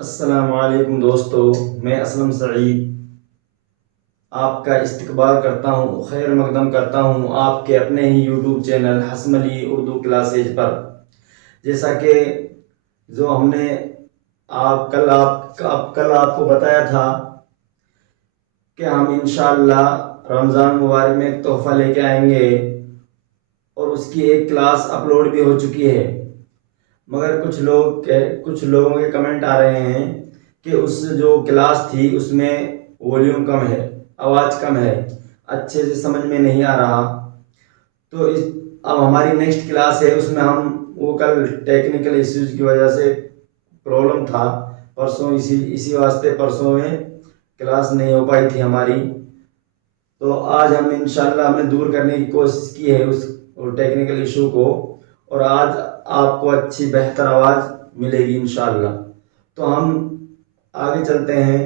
अस्सलामुअलैकुम दोस्तों, मैं असलम सईद आपका इस्तकबाल करता हूँ, खैर मकदम करता हूँ आपके अपने ही यूट्यूब चैनल हसमली उर्दू क्लासेज पर। जैसा कि जो हमने कल आपको बताया था कि हम इंशाअल्लाह रमज़ान मुबारक में एक तोहफ़ा लेके आएंगे और उसकी एक क्लास अपलोड भी हो चुकी है। मगर कुछ लोगों के कमेंट आ रहे हैं कि उस जो क्लास थी उसमें वॉल्यूम कम है, आवाज़ कम है, अच्छे से समझ में नहीं आ रहा। तो अब हमारी नेक्स्ट क्लास है, उसमें हम वो कल टेक्निकल इश्यूज की वजह से प्रॉब्लम था परसों, इसी वास्ते परसों में क्लास नहीं हो पाई थी हमारी। तो आज हम इंशाल्लाह हमने दूर करने की कोशिश की है उस टेक्निकल इशू को, और आज आपको अच्छी बेहतर आवाज़ मिलेगी इंशाल्लाह। तो हम आगे चलते हैं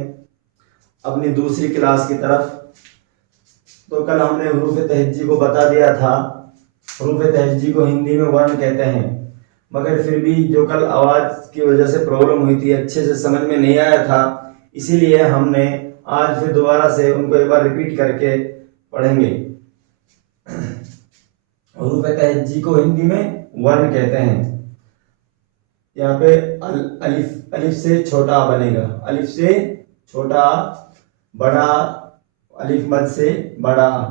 अपनी दूसरी क्लास की तरफ। तो कल हमने हरूफ तहज्जी को बता दिया था। हरूफ तहज्जी को हिंदी में वर्ण कहते हैं, मगर फिर भी जो कल आवाज़ की वजह से प्रॉब्लम हुई थी, अच्छे से समझ में नहीं आया था, इसीलिए हमने आज फिर दोबारा से उनको एक बार रिपीट करके पढ़ेंगे। हरूफ तहज्जी को हिंदी में वर्ण कहते हैं। यहाँ पे अलिफ से छोटा आ बनेगा, अलिफ से छोटा आ, बड़ा अलिफ मद से बड़ा आ,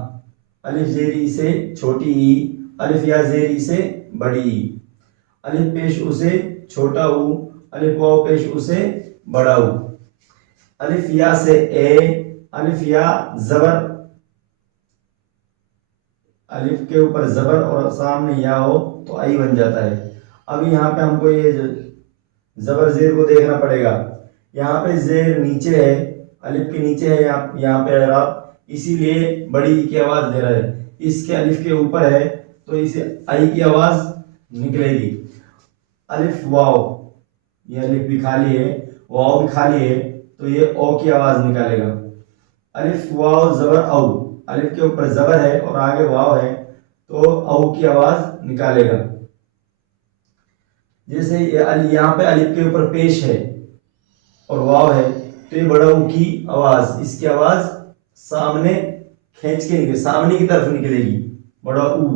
अलिफ जेरी से छोटी ई, अलिफ या जेरी से बड़ी ई, अलिफ पेश उ से छोटा ऊ, अलिफ वाव पेश उ से बड़ा ऊ, अलिफ या से ए, अलिफ या जबर, अलिफ के ऊपर जबर और सामने या हो तो आई बन जाता है। अब यहाँ पे हमको ये जबर जेर को देखना पड़ेगा। यहाँ पे जेर नीचे है, अलिफ के नीचे है, यहाँ पे एराब, इसीलिए बड़ी की आवाज दे रहा है। इसके अलिफ के ऊपर है तो इसे आई की आवाज निकलेगी। अलिफ वाव, ये अलिफ भी खाली है, वाव भी खाली है, तो ये ओ की आवाज निकालेगा। अलिफ वाव जबर औ, अलिफ के ऊपर जबर है और आगे वाव है तो औ की आवाज निकालेगा। जैसे यहाँ पे अलिफ के ऊपर पेश है और वाव है तो ये बड़ा ऊ की आवाज, इसकी आवाज सामने खींच के निकले, सामने की तरफ निकलेगी, बड़ा ऊ,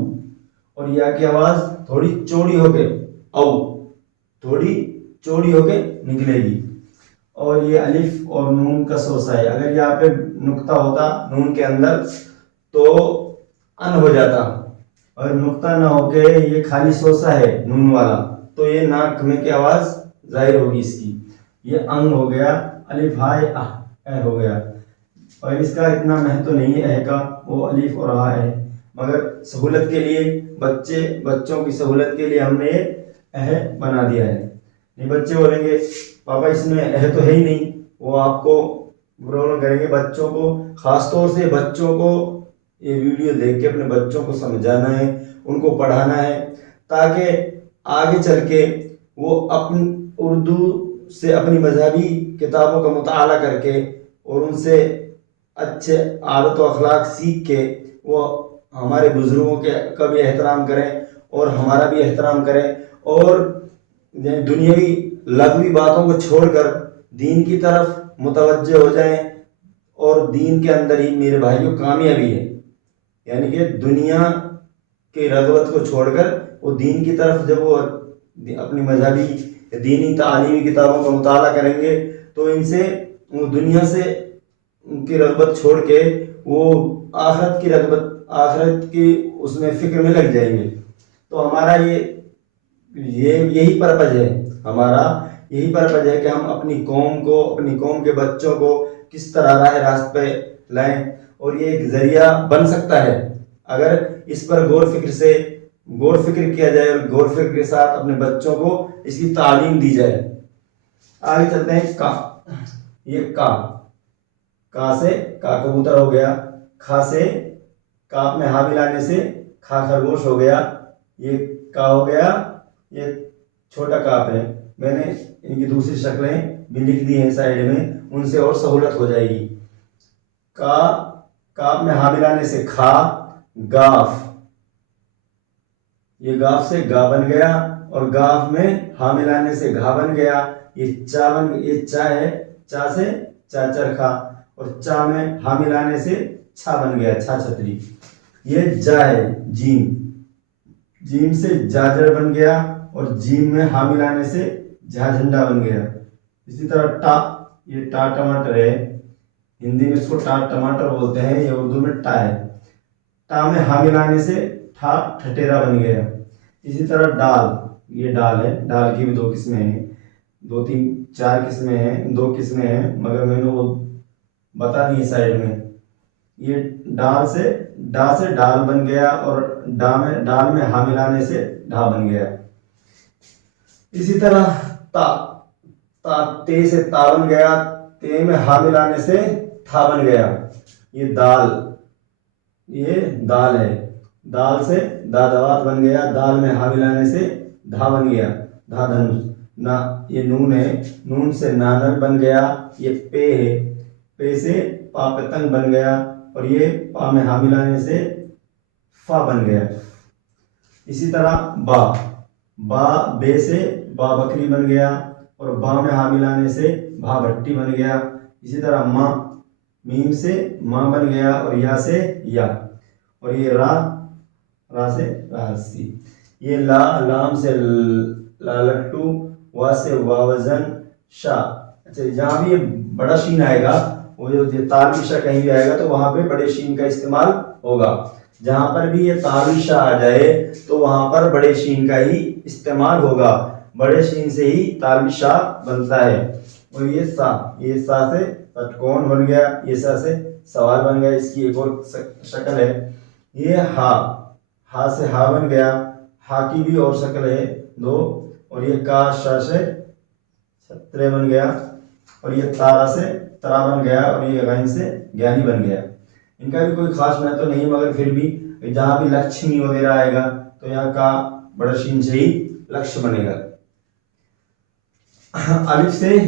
और या की आवाज थोड़ी चौड़ी होके औ, थोड़ी चौड़ी होके निकलेगी। और ये अलिफ और नून का सोसा है, अगर यहाँ पे नुक्ता होता नून के अंदर तो अन हो जाता, और नुक्ता ना होके ये खाली सोसा है नून वाला तो ये नाक में की आवाज जाहिर होगी इसकी। ये अंग हो गया, अलिफ हाय अह हो गया, और इसका इतना महत्व नहीं है का, वो अलिफ और हा है, मगर सहूलत के लिए बच्चों की सहूलत के लिए हमने ये अह बना दिया है। नहीं बच्चे बोलेंगे पापा इसमें अह तो है ही नहीं, वो आपको प्रॉब्लम करेंगे। बच्चों को, खासतौर से बच्चों को ये वीडियो देख के अपने बच्चों को समझाना है, उनको पढ़ाना है, ताकि आगे चल के वो अपनी उर्दू से अपनी मजहबी किताबों का मुताला करके और उनसे अच्छे आदत व अखलाक सीख के वो हमारे बुजुर्गों के का भी एहतराम करें और हमारा भी एहतराम करें, और दुनियावी लघवी बातों को छोड़कर दीन की तरफ मुतवज्जे हो जाएं। और दीन के अंदर ही मेरे भाइयों कामयाबी है, यानी कि दुनिया के रगबत को छोड़कर वो दीन की तरफ जब वो अपनी मजहबी दीनी तालीमी किताबों का मुताला करेंगे तो इनसे वो दुनिया से उनकी रगबत छोड़ के वो आखिरत की रगबत, आखिरत की उसमें फिक्र में लग जाएंगे। तो हमारा ये यही पर्पज है, हमारा यही पर्पज है कि हम अपनी कौम के बच्चों को किस तरह राह रास्त पे लाएं, और ये एक जरिया बन सकता है अगर इस पर गौर फिक्र किया जाए और गौर फिक्र के साथ अपने बच्चों को इसकी तालीम दी जाए। आगे चलते हैं का। ये का से का कबूतर हो गया, खा से काप में हा मिलाने से खा खरगोश हो गया, ये का हो गया, ये छोटा काप है। मैंने इनकी दूसरी शक्लें भी लिख दी हैं साइड में, उनसे और सहूलत हो जाएगी। काप में हा मिलाने से खा, गाफ, ये गाफ से गा बन गया, और गाफ में हा मिलाने से घा बन गया। ये चा है, चा से चाचर खा, और चा में हा मिलाने से छा बन गया, छा छतरी। ये जा है, जीम, जीम से जाजर बन गया, और जीम में हा मिलाने से झा झंडा बन गया। इसी तरह टा, ये टा टमाटर है, हिंदी में इसको टा टमाटर बोलते हैं, ये उर्दू में टा है। टा में हा मिलाने से ठा ठटेरा बन गया। इसी तरह डाल, ये डाल है, डाल की भी दो किस्में हैं, 2 3 4 किस्में हैं, 2 किस्में हैं, मगर मैंने वो बता दी साइड में। ये डाल से डाल बन गया, और डाल में हा मिलाने से ढा बन गया। इसी तरह ते से ता बन गया, ते में हा मिलाने से था बन गया। ये दाल है, दाल से दादावात बन गया, दाल में हा मिलाने से धा बन गया, धा धनुष ना। ये नून है, नून से नानर बन गया। ये पे है, पे से पा पतंग बन गया, और ये पा में हा मिलाने से फा बन गया। इसी तरह बा बे से बा बकरी बन गया, और बा में हा मिलाने से भा भट्टी बन गया। इसी तरह माँ, मीम से माँ बन गया, और या से या, और ये रा से रासी। ये लाम से ला लट्टू, वा से वावजन, शा। अच्छा, जहाँ भी ये बड़ा शीन आएगा, वो जो तारविशा कहीं भी आएगा तो वहां पे बड़े शीन का इस्तेमाल होगा। जहां पर भी ये तारविशा आ जाए तो वहां पर बड़े शीन का ही इस्तेमाल होगा। बड़े शीन से ही तारविशा बनता है। और ये सा से षटकोण बन गया, ये सा से सवाल बन गया। इसकी एक और शक्ल है। ये हा से हा बन गया, हा की भी और शक्ल है 2। और ये का शा से छत्रे बन गया, और ये तारा से तरा बन गया, और ये गैन से ज्ञानी बन गया। इनका भी कोई खास महत्व नहीं, मगर फिर भी जहां भी लक्ष्मी वगैरह आएगा तो यहाँ का बड़ा शीन से ही लक्ष्य बनेगा। अलिफ से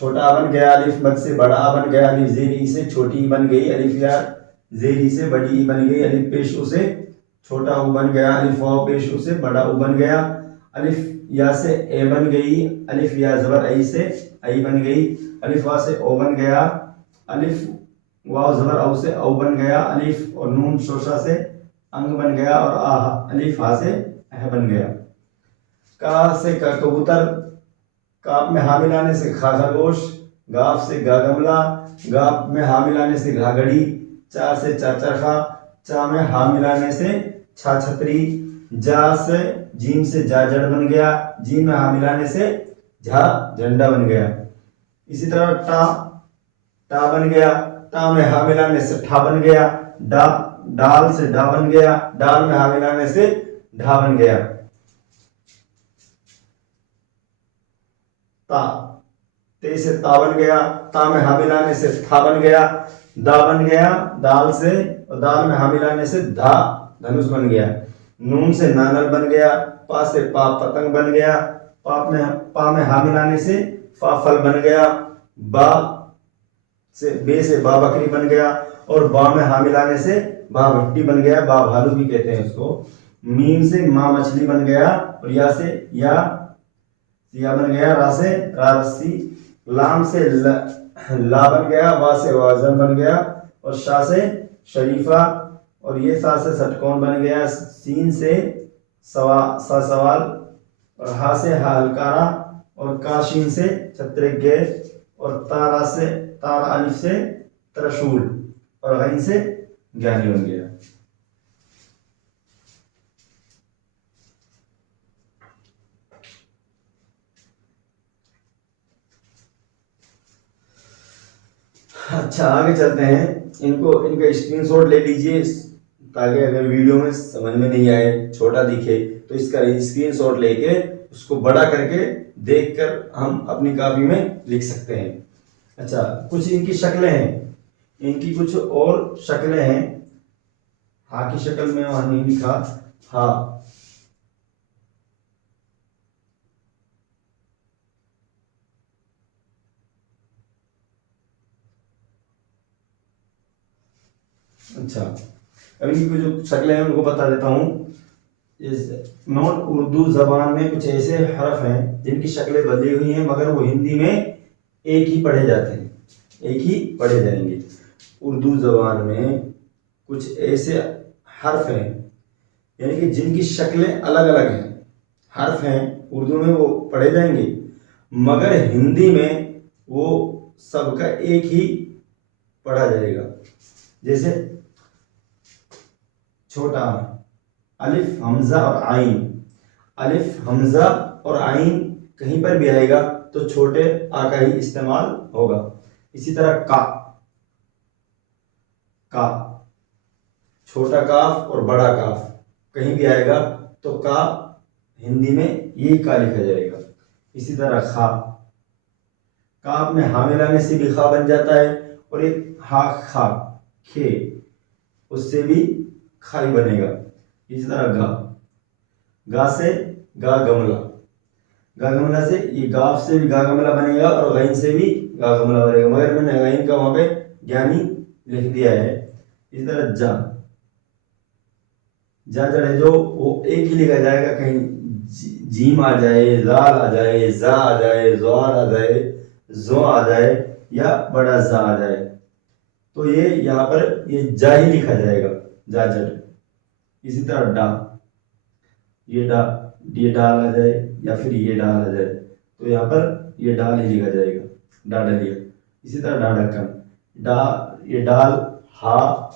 छोटा आ बन गया, अलिफ मद से बड़ा आ बन गया, अलिफ जेर ई से छोटी ई बन गई, अलिफ या जेर ई से बड़ी ई बन गई, अलिफ पेश उ से छोटा उ बन गया, अलिफ वाव पेश उ से बड़ा उ बन गया, अलिफ या से ए बन गई, अलिफ या जबर आई से आई बन गई, अलिफ वा से ओ बन गया, अलिफ वाव जबर औ से औ बन गया, अलिफ और नून शोशा से अंग बन गया, और अलिफ हा से अह बन गया। का से का कबूतर, काप में हा मिलाने से खा खरगोश, गाफ से गा गमला, गाप में हा मिलाने से घा घड़ी, चा से चा चरखा, चा में हा मिलाने से छा छतरी, जा से जीम से जा जड़ बन गया, जीम में हा मिलाने से झा झंडा बन गया। इसी तरह टा बन गया, टा में हा मिलाने से ठा बन गया, डाल से डा बन गया, डाल में हा मिलाने से ढा बन गया। ते से ता बन गया, ता में हा मिलाने से था बन गया, दा बन गया, दाल से और दाल में हा मिलाने से धा धनुष बन गया। नून से नानर बन गया, पा से पा पतंग बन गया, पा में हा मिलाने से फा फल बन गया, बा से बा बकरी बन गया, और बा में हा मिलाने से बा भट्टी बन गया, बा भालू भी कहते हैं उसको। मीम से माँ मछली बन गया, और या से या बन गया, रा से रा रस्सी, लाम से ला बन गया, वा से वाजन बन गया, और शा से शरीफा, और ये सा से षटकोण बन गया, सीन से सवाल, और हा से हा हलकारा, और काशीन से छत्रज्ञ, और तारा अलिफ से त्रिशूल, और गैन से ज्ञानी बन गया। अच्छा, आगे चलते हैं। इनका स्क्रीनशॉट ले लीजिए, ताकि अगर वीडियो में समझ में नहीं आए, छोटा दिखे, तो इसका स्क्रीनशॉट लेके उसको बड़ा करके देखकर हम अपनी कॉपी में लिख सकते हैं। अच्छा, कुछ इनकी शक्लें हैं, इनकी कुछ और शक्लें हैं। हा की शक्ल में वहां नहीं लिखा, हा अच्छा, अब इनकी जो शक्लें हैं उनको बता देता हूँ। नॉन उर्दू जबान में कुछ ऐसे हरफ हैं जिनकी शक्लें बदली हुई हैं, मगर वो हिंदी में एक ही पढ़े जाते हैं, एक ही पढ़े जाएंगे। उर्दू जबान में कुछ ऐसे हर्फ हैं यानी कि जिनकी शक्लें अलग अलग हैं, हर्फ हैं, उर्दू में वो पढ़े जाएंगे, मगर हिंदी में वो सबका एक ही पढ़ा जाएगा। जैसे छोटा अलिफ हमजा और आइन, अलिफ हमजा और आइन कहीं पर भी आएगा तो छोटे आ का ही इस्तेमाल होगा। इसी तरह का छोटा काफ और बड़ा काफ कहीं भी आएगा तो का हिंदी में यही का लिखा जाएगा। इसी तरह खा, काफ में हा मिलाने से भी खा बन जाता है, और एक हा खा खे उससे भी खा ही बनेगा। इसी तरह गा से गा गमला, गा गमला से ये गाफ से भी गा गमला बनेगा और गैन से भी गा गमला बनेगा, मगर मैंने गैन का वहां पे ज्ञानी लिख दिया है। इसी तरह जा जड़ है जो वो एक ही लिखा जाएगा, कहीं जीम आ जाए, लाल आ जाए, जा आ जाए, ज़ाल आ जाए, जो आ जाए या बड़ा जा आ जाए, तो ये यहाँ पर ये जा ही लिखा जाएगा, जा जड़। इसी तरह डा, ये डाल आ जाए या फिर ये डाल आ जाए तो यहाँ पर ये डाल ही लिखा जाएगा, डा डलिया। इसी तरह डा ढक्कन, ये डाल हा,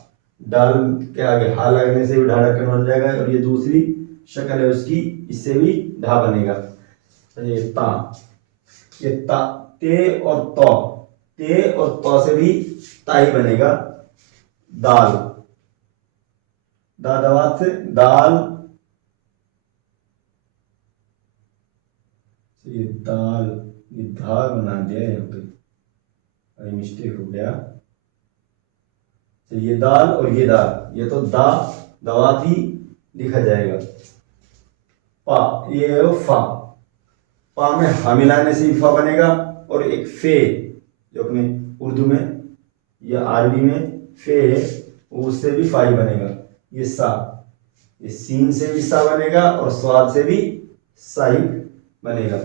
डाल के आगे हा लगने से भी ढा ढक्कन बन जाएगा, और ये दूसरी शक्ल है उसकी, इससे भी ढा बनेगा। ये ता ते और तौ से भी ता ही बनेगा। दाल, दादावात से दाल, ये दाल, ये धाल बना दिया यहाँ पे, अरे मिस्टेक हो गया। ये दाल और ये दाल, ये तो दवात ही लिखा जाएगा। पा, ये है फा, पा में हा मिलाने से फा बनेगा, और एक फे जो अपने उर्दू में या अरबी में फे है उससे भी फा ही बनेगा। ये सा, ये सीन से भी सा बनेगा और स्वाद से भी सा ही बनेगा।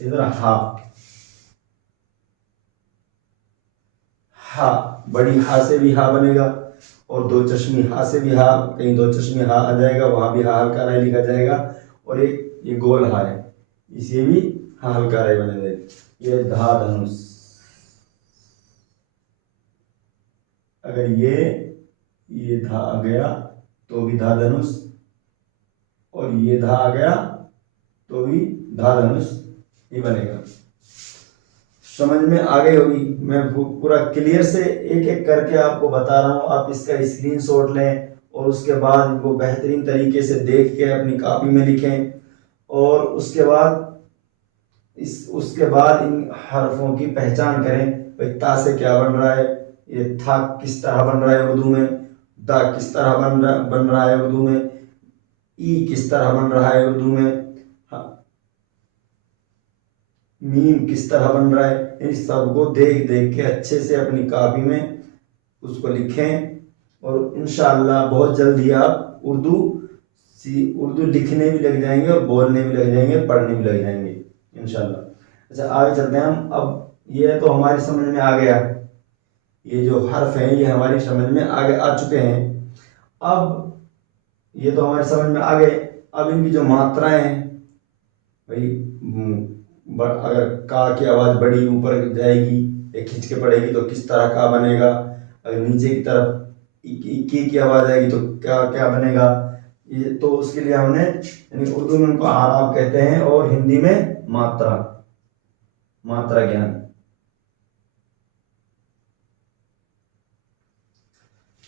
इधर हा, बड़ी हा से भी हा बनेगा, और दो चश्मी हा से भी हा, कहीं दो चश्मी हा आ जाएगा, वहां भी हा हल्का राय लिखा जाएगा, और एक ये गोल हा है, इसे भी हा हल्का राय बनेगा। ये धा धनुष, अगर ये धा आ गया तो भी धा धनुष, और ये धा आ गया तो भी धा धनुष ही बनेगा। समझ में आ गई होगी, मैं पूरा क्लियर से एक एक करके आपको बता रहा हूँ, आप इसका स्क्रीनशॉट लें और उसके बाद इनको बेहतरीन तरीके से देख के अपनी कॉपी में लिखें, और उसके बाद इन हरफों की पहचान करें। भाई ता से क्या बन रहा है, ये था किस तरह बन रहा है उर्दू में, दा किस तरह बन रहा है उर्दू में, ई किस तरह बन रहा है उर्दू में, मीम किस तरह बन रहा है। इस सबको देख देख के अच्छे से अपनी कॉपी में उसको लिखें, और इंशाअल्लाह बहुत जल्दी आप उर्दू लिखने भी लग जाएंगे और बोलने भी लग जाएंगे, पढ़ने भी लग जाएंगे इंशाअल्लाह। अच्छा आगे चलते हैं हम। अब ये तो हमारी समझ में आ गया, ये जो हर्फ हैं ये हमारी समझ में आ चुके हैं। अब ये तो हमारी समझ में आ गए, अब इनकी जो मात्राएं हैं, भाई अगर का की आवाज बड़ी ऊपर जाएगी या खींच के पड़ेगी तो किस तरह का बनेगा, अगर नीचे की तरफ की आवाज आएगी तो क्या क्या बनेगा। ये तो उसके लिए हमने यानी उर्दू में उनको आराब कहते हैं, और हिंदी में मात्रा ज्ञान।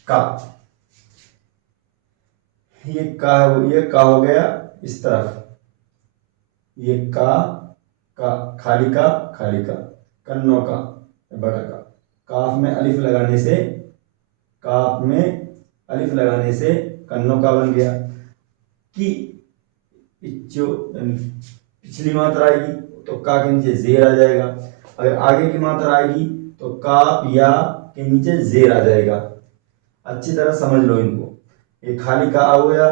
का, ये का हो गया इस तरफ, ये का खाली का कन्नों का बड़ा का, काफ में अलिफ लगाने से कन्नों का बन गया। की जो पिछली मात्रा आएगी तो का के नीचे जेर आ जाएगा, अगर आगे की मात्रा आएगी तो काफ या के नीचे जेर आ जाएगा। अच्छी तरह समझ लो इनको। ये खाली का हो गया,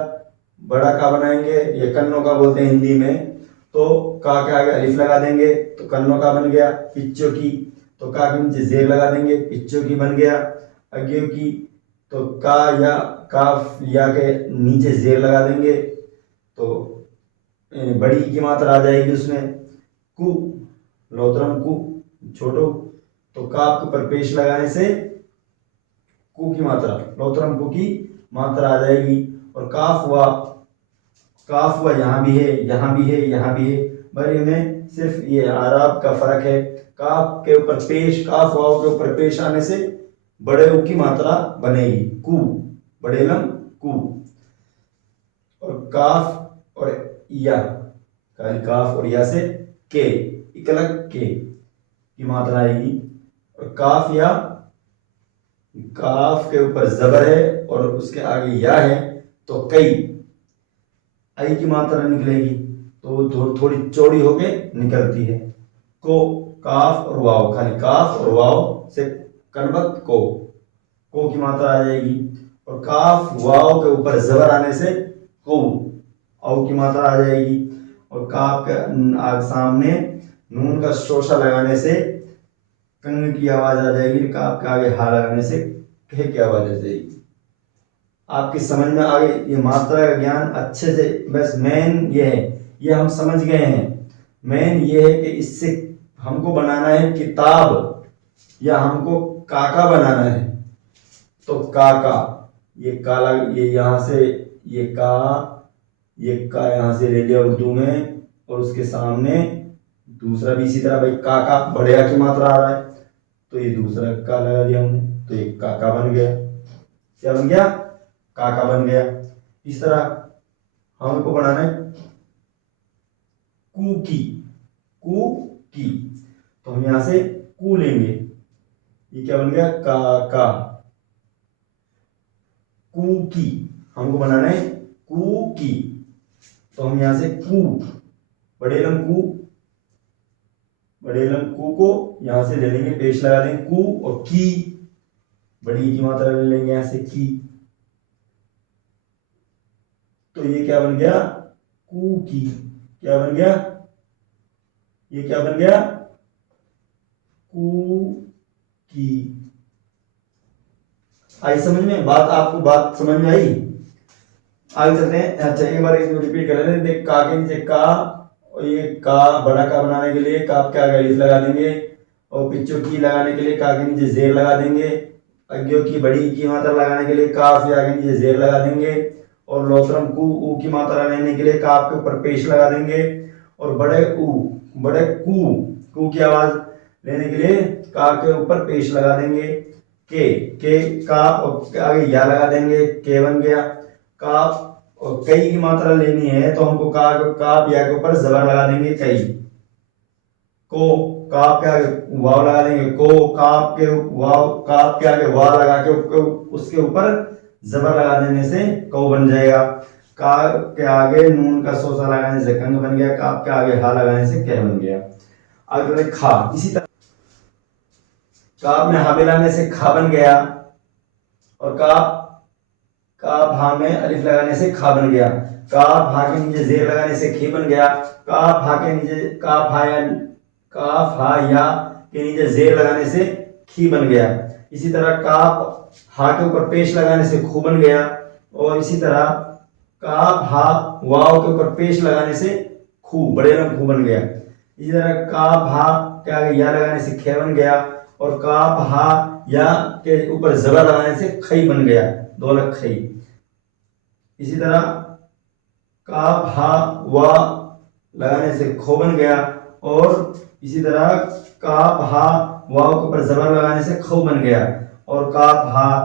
बड़ा का बनाएंगे, ये कन्नों का बोलते हैं हिंदी में, तो का के आगे अलिफ लगा देंगे तो कन्नों का बन गया। पिच्चों की तो का के नीचे जेर लगा देंगे, पिच्चों की बन गया। अज्ञों की तो का या काफ या के नीचे जेर लगा देंगे तो बड़ी की मात्रा आ जाएगी उसमें। कु लोतरम कु छोटो तो काफ के ऊपर पेश लगाने से कु की मात्रा लोतरम कु की मात्रा आ जाएगी। और काफ हुआ यहाँ भी है, यहाँ भी है, यहाँ भी है, पर इनमें सिर्फ ये आराब का फर्क है। काफ के ऊपर पेश, काफ वाव के ऊपर पेश आने से बड़े ऊ की मात्रा बनेगी कु, बड़े लम कु। और काफ और या, काफ और या से के, इकलक के की मात्रा आएगी। और काफ या, काफ के ऊपर जबर है और उसके आगे या है तो कई, आई की मात्रा निकलेगी तो थोड़ी चौड़ी होके निकलती है। को काफ और वाव, खाली काफ और वाव से कनबत को की मात्रा आ जाएगी। और काफ वाव के ऊपर जबर आने से को, औ की मात्रा आ जाएगी। और काफ के सामने नून का शोशा लगाने से कंग की आवाज आ जाएगी। काफ के आगे हा लगाने से कह की आवाज आ जाएगी। आपकी समझ में आ गई ये मात्रा का ज्ञान अच्छे से। बस मेन ये है, ये हम समझ गए हैं। मेन ये है कि इससे हमको बनाना है किताब या हमको काका बनाना है। तो काका, ये काला, ये यहाँ से ये का यहाँ से ले लिया उर्दू में, और उसके सामने दूसरा भी इसी तरह, भाई काका बड़े आ की मात्रा आ रहा है तो ये दूसरा का लगा दिया हमने तो ये काका बन गया। क्या बन गया? काका बन गया। इस तरह हमको बनाना है कुकी, कुकी तो हम यहां से कु लेंगे, ये क्या बन गया? काका। कुकी हमको बनाना है कुकी तो हम यहां से कु, बड़े लम कु को यहां से ले लेंगे, पेश लगा देंगे कु, और की बड़ी की मात्रा ले लेंगे यहां से की। तो ये क्या बन गया? कुकी। क्या बन गया? ये क्या बन गया? कुकी। आई समझ में बात? आपको बात समझ में आई? आगे चलते हैं। अच्छा एक बार इसको रिपीट कर लेते हैं। देख का के नीचे का, और ये का बड़ा का बनाने के लिए काफ के आगे अलिफ लगा देंगे, और पिच्चों की लगाने के लिए का के नीचे जेर लगा देंगे, अज्ञों की बड़ी की मात्रा लगाने के लिए काफ या आगे नीचे जेर लगा देंगे, और लोतरम कु ऊ की मात्रा लेने के लिए काफ के ऊपर पेश लगा देंगे, और बड़े कु की आवाज लेने के लिए का के ऊपर पेश लगा देंगे, के का और आगे या लगा देंगे, के बन गया। काफ और कई की मात्रा लेनी है तो हमको काफ या के ऊपर जबर लगा देंगे कई, को काफ के आगे वाव लगा देंगे, को काफ के आगे वाव लगा के उसके ऊपर जबर लगा देने से कौ बन जाएगा। का के आगे नून का सोसा लगाने से कंग बन गया, काफ के आगे हा लगाने से कै बन गया। आगे खा, इसी तरह काफ में हा मिलाने से खा बन गया, और काफ हा में अलिफ लगाने से खा बन गया, काफ हा के नीचे जेर लगाने से खे बन गया, काफ हा के नीचे काफ हा या के नीचे जेर लगाने से खी बन गया। इसी तरह काफ हा के ऊपर पेश लगाने से खू बन गया, और इसी तरह काफ हा वाव के ऊपर पेश लगाने से खू, बड़े रंग खू बन गया। इसी तरह काफ हा के आगे या लगाने से खे बन गया, और काफ हा या के ऊपर जबर लगाने से खई बन गया, दो अलग खई। इसी तरह काफ हा वा लगाने से खो बन गया, और इसी तरह काफ हा वाव के ऊपर जबर लगाने से खो बन गया, और काफ हा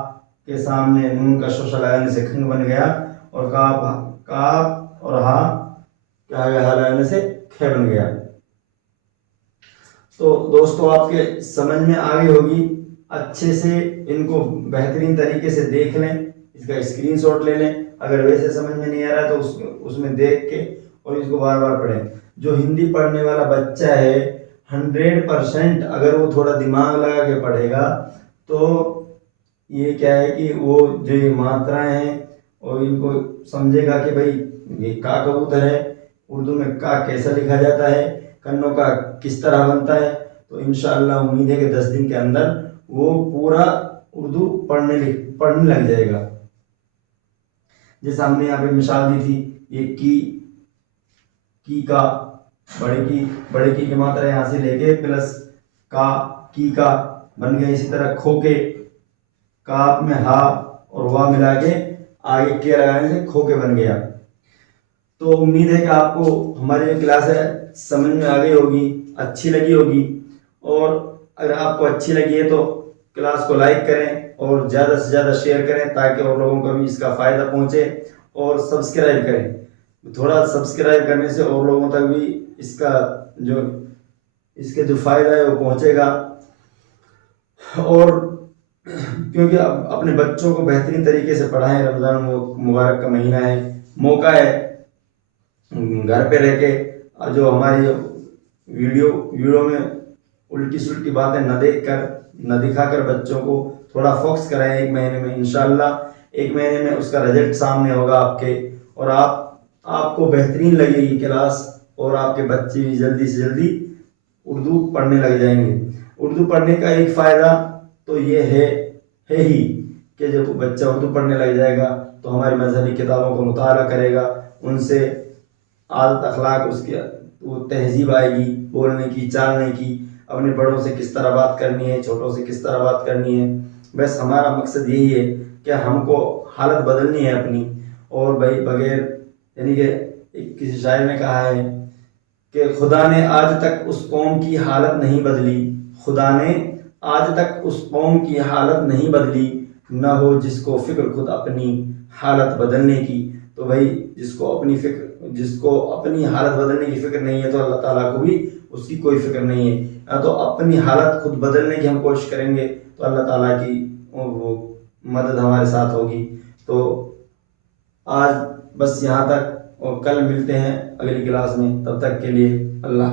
के सामने नून का शोशा लगाने से खंग बन गया, और काफ और हा के आगे हा लगाने से खे बन गया। तो दोस्तों आपके समझ में आ गई होगी। अच्छे से इनको बेहतरीन तरीके से देख लें, इसका स्क्रीनशॉट ले लें। अगर वैसे समझ में नहीं आ रहा तो उसमें देख के और इसको बार बार पढ़ें। जो हिंदी पढ़ने वाला बच्चा है 100% अगर वो थोड़ा दिमाग लगा के पढ़ेगा तो ये क्या है कि वो जो ये मात्राएं हैं और इनको समझेगा कि भाई ये का कबूतर है, उर्दू में का कैसा लिखा जाता है, कन्नों का किस तरह बनता है। तो इंशाअल्लाह उम्मीद है कि 10 दिन के अंदर वो पूरा उर्दू पढ़ने लग जाएगा। जैसे हमने यहाँ पे मिसाल दी थी, ये की का बड़े की मात्रा यहाँ से लेके प्लस का की का बन गया। इसी तरह खो के काफ में हा और वाह मिला के आगे के लगाने से खो के बन गया। तो उम्मीद है कि आपको हमारी जो क्लास है समझ में आ गई होगी, अच्छी लगी होगी। और अगर आपको अच्छी लगी है तो क्लास को लाइक करें और ज़्यादा से ज़्यादा शेयर करें ताकि और लोगों को भी इसका फ़ायदा पहुंचे। और सब्सक्राइब करें, थोड़ा सब्सक्राइब करने से और लोगों तक भी इसके जो फ़ायदा है वो पहुंचेगा। और क्योंकि अपने बच्चों को बेहतरीन तरीके से पढ़ाएं, रमज़ान मुबारक का महीना है, मौका है घर पे रह के जो हमारी वीडियो में उल्टी सुल्टी बातें न दिखाकर बच्चों को थोड़ा फोकस कराएं। 1 महीने में इंशाल्लाह 1 महीने में उसका रिजल्ट सामने होगा आपके, और आपको बेहतरीन लगेगी क्लास और आपके बच्चे भी जल्दी से जल्दी उर्दू पढ़ने लग जाएंगे। उर्दू पढ़ने का एक फ़ायदा तो ये है ही कि जब बच्चा उर्दू पढ़ने लग जाएगा तो हमारी मजहबी किताबों को मुताला करेगा, उनसे आदत अखलाक उसकी वो तहजीब आएगी, बोलने की, चालने की, अपने बड़ों से किस तरह बात करनी है, छोटों से किस तरह बात करनी है। बस हमारा मकसद यही है कि हमको हालत बदलनी है अपनी। और भाई बगैर यानी कि किसी शायर ने कहा है कि खुदा ने आज तक उस कौम की हालत नहीं बदली, खुदा ने आज तक उस कौम की हालत नहीं बदली, न हो जिसको फिक्र खुद अपनी हालत बदलने की। तो भाई जिसको अपनी हालत बदलने की फिक्र नहीं है तो अल्लाह ताला को भी उसकी कोई फिक्र नहीं है। तो अपनी हालत खुद बदलने की हम कोशिश करेंगे तो अल्लाह ताला की वो मदद हमारे साथ होगी। तो आज बस यहाँ तक, और कल मिलते हैं अगली क्लास में। तब तक के लिए अल्लाह।